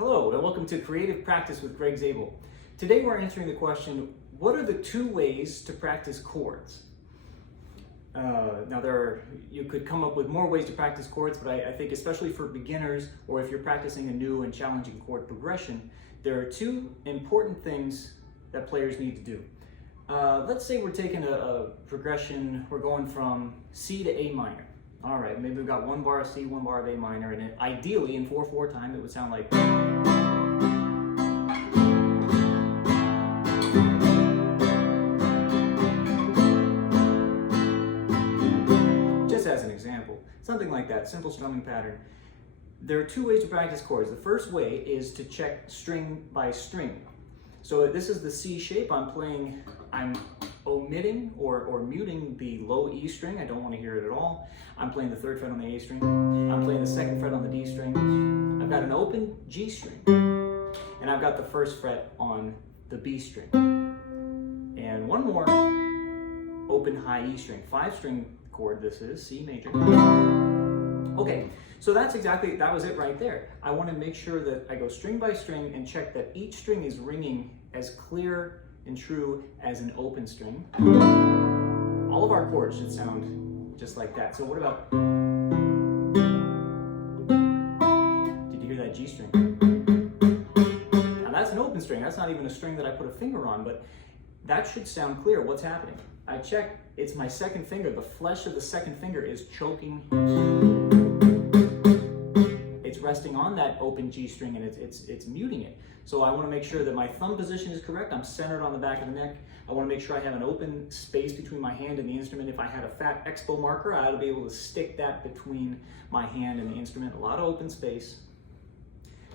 Hello and welcome to Creative Practice with Greg Zabel. Today we're answering the question, what are the two ways to practice chords? You could come up with more ways to practice chords, but I think especially for beginners or if you're practicing a new and challenging chord progression, there are two important things that players need to do. Let's say we're taking a progression, we're going from C to A minor. All right, maybe we've got one bar of C, one bar of A minor, and ideally in 4/4 time it would sound like. Just as an example, something like that, simple strumming pattern. There are two ways to practice chords. The first way is to check string by string. So this is the C shape. I'm omitting or muting the low E string. I don't want to hear it at all. I'm playing the 3rd fret on the A string. I'm playing the 2nd fret on the D string. I've got an open G string. And I've got the 1st fret on the B string. And one more open high E string. 5-string chord this is, C major. Okay, so that was it right there. I want to make sure that I go string by string and check that each string is ringing as clear and true as an open string. All of our chords should sound just like that. So what about, did you hear that G string? Now that's an open string. That's not even a string that I put a finger on, but that should sound clear. What's happening? I check, it's my 2nd finger. The flesh of the 2nd finger is choking. It's resting on that open G string and it's muting it. So I want to make sure that my thumb position is correct. I'm centered on the back of the neck. I want to make sure I have an open space between my hand and the instrument. If I had a fat expo marker, I ought to be able to stick that between my hand and the instrument. A lot of open space.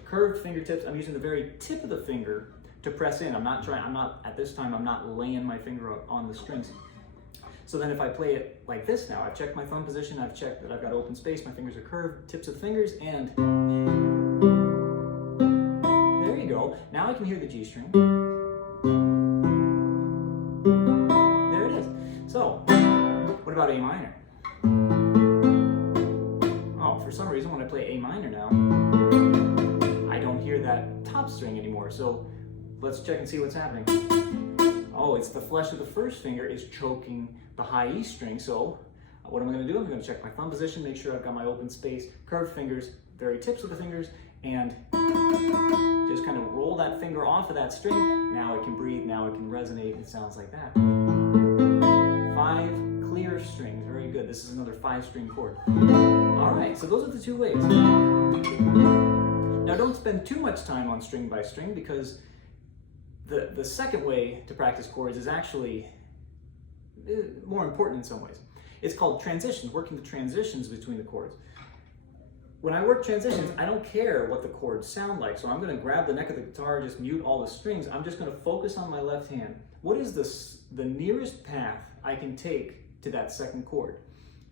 Curved fingertips. I'm using the very tip of the finger to press in. At this time, I'm not laying my finger on the strings. So then if I play it like this now, I've checked my thumb position, I've checked that I've got open space, my fingers are curved, tips of the fingers, and there you go. Now I can hear the G string. There it is. So, what about A minor? Oh, for some reason when I play A minor now, I don't hear that top string anymore. So let's check and see what's happening. Oh, it's the flesh of the 1st finger is choking the high E string. So what am I going to do? I'm going to check my thumb position, make sure I've got my open space, curved fingers, very tips of the fingers, and just kind of roll that finger off of that string. Now it can breathe, now it can resonate. It sounds like that. 5 clear strings. Very good. This is another 5-string chord. All right, so those are the two ways. Now don't spend too much time on string by string because the second way to practice chords is actually more important in some ways. It's called transitions, working the transitions between the chords. When I work transitions, I don't care what the chords sound like, so I'm going to grab the neck of the guitar, just mute all the strings. I'm just going to focus on my left hand. What is the nearest path I can take to that 2nd chord?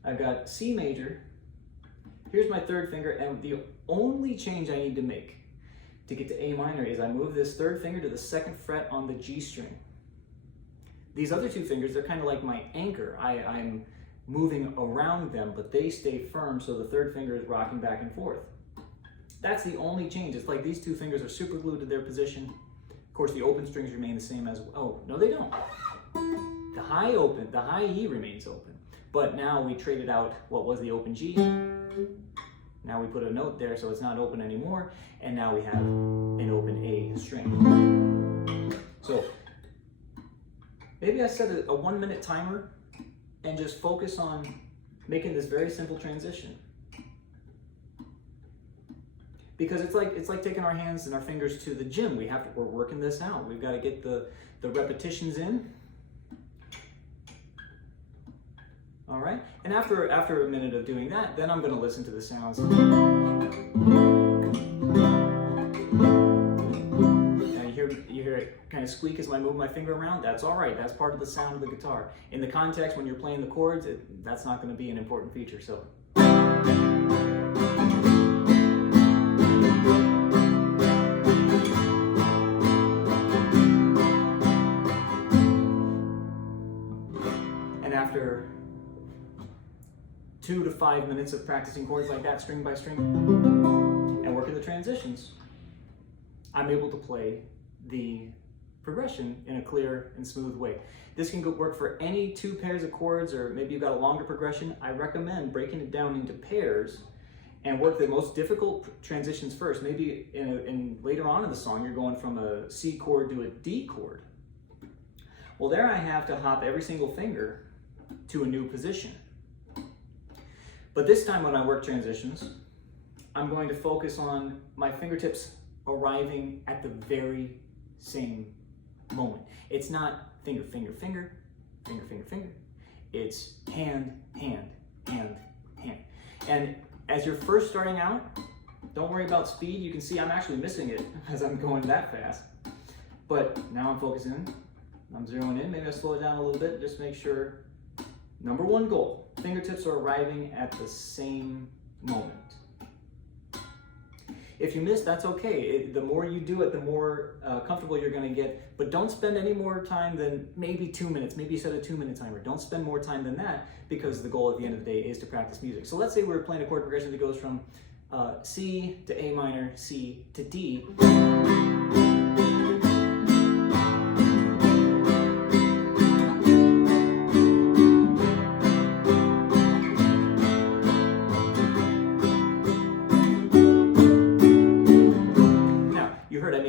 I've got C major, here's my 3rd finger, and the only change I need to make to get to A minor is I move this 3rd finger to the 2nd fret on the G string. These other 2 fingers, they're kind of like my anchor. I'm moving around them, but they stay firm, so the 3rd finger is rocking back and forth. That's the only change. It's like these 2 fingers are super glued to their position. Of course, the open strings remain the same as, oh, no they don't. The high E remains open, but now we traded out what was the open G. Now we put a note there so it's not open anymore, and now we have an open A string. So maybe I set a 1-minute timer and just focus on making this very simple transition. Because it's like taking our hands and our fingers to the gym. We're working this out. We've got to get the repetitions in. All right, and after a minute of doing that, then I'm going to listen to the sounds. And you hear it kind of squeak as I move my finger around. That's all right. That's part of the sound of the guitar. In the context when you're playing the chords, that's not going to be an important feature. So. And after 2 to 5 minutes of practicing chords like that, string by string, and working the transitions, I'm able to play the progression in a clear and smooth way. This can work for any 2 pairs of chords, or maybe you've got a longer progression. I recommend breaking it down into pairs and work the most difficult transitions first. Maybe later on in the song, you're going from a C chord to a D chord. Well, there I have to hop every single finger to a new position. But this time when I work transitions, I'm going to focus on my fingertips arriving at the very same moment. It's not finger, finger, finger, finger, finger, finger. It's hand, hand, hand, hand. And as you're first starting out, don't worry about speed. You can see I'm actually missing it as I'm going that fast. But now I'm focusing, I'm zeroing in. Maybe I'll slow it down a little bit, just make sure. Number 1 goal, fingertips are arriving at the same moment. If you miss, that's okay. The more you do it, the more comfortable you're going to get. But don't spend any more time than maybe 2 minutes. Maybe you set a 2-minute timer. Don't spend more time than that, because the goal at the end of the day is to practice music. So let's say we're playing a chord progression that goes from C to A minor, C to D.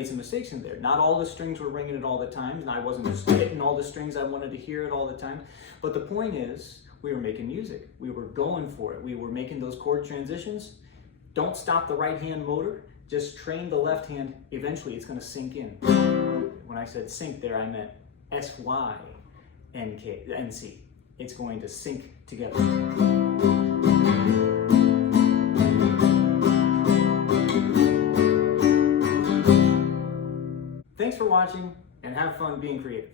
Some mistakes in there. Not all the strings were ringing at all the time, and I wasn't just hitting all the strings I wanted to hear at all the time. But the point is, we were making music. We were going for it. We were making those chord transitions. Don't stop the right hand motor. Just train the left hand. Eventually, it's going to sink in. When I said sync there, I meant S-Y-N-K-N-C. It's going to sync together. Thanks for watching, and have fun being creative.